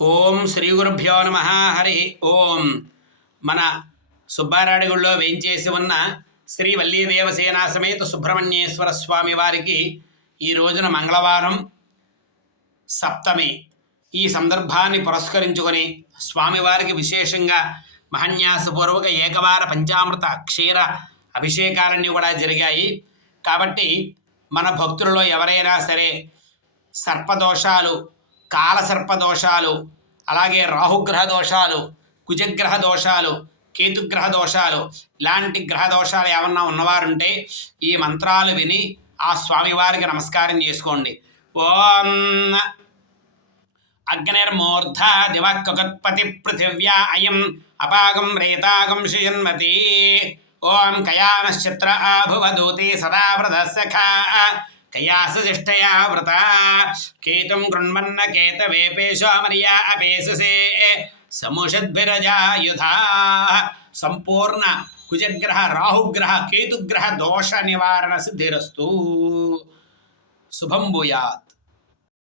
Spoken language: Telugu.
ఓం శ్రీ గురుభ్యో నమ. హరి ఓం. మన సుబ్బారాడిగుడిలో వేయించేసి ఉన్న శ్రీ వల్లీదేవసేనా సమేత సుబ్రహ్మణ్యేశ్వర స్వామి వారికి ఈ రోజున మంగళవారం సప్తమి. ఈ సందర్భాన్ని పురస్కరించుకొని స్వామివారికి విశేషంగా మహన్యాసపూర్వక ఏకవార పంచామృత క్షీర అభిషేకాలన్నీ కూడా జరిగాయి. కాబట్టి మన భక్తులలో ఎవరైనా సరే సర్పదోషాలు, కాలసర్పదోషాలు, అలాగే రాహుగ్రహ దోషాలు, కుజగ్రహ దోషాలు, కేతుగ్రహ దోషాలు, ఇలాంటి గ్రహ దోషాలు ఏమన్నా ఉన్నవారుంటే ఈ మంత్రాలు విని ఆ స్వామివారికి నమస్కారం చేసుకోండి. ఓం అగ్నిర్మూర్ధ దివఃకగత్పతి పృథివ్యా అయం అపాగం రేతాగం శయన్మతి. ఓం కయానశ్చత్ర ఆభువదూతి సదా వ్రతసఖా కయాసజిష్టయా వ్రత కేతుం గృణ్మన్న కేతవేపేశోమర్యా అపేసుసే సముషద్భిరజాయుధా. సంపూర్ణ కుజగ్రహ, రాహుగ్రహ, కేతుగ్రహ దోష నివారణ సిద్ధిరస్తు. శుభం భూయాత్.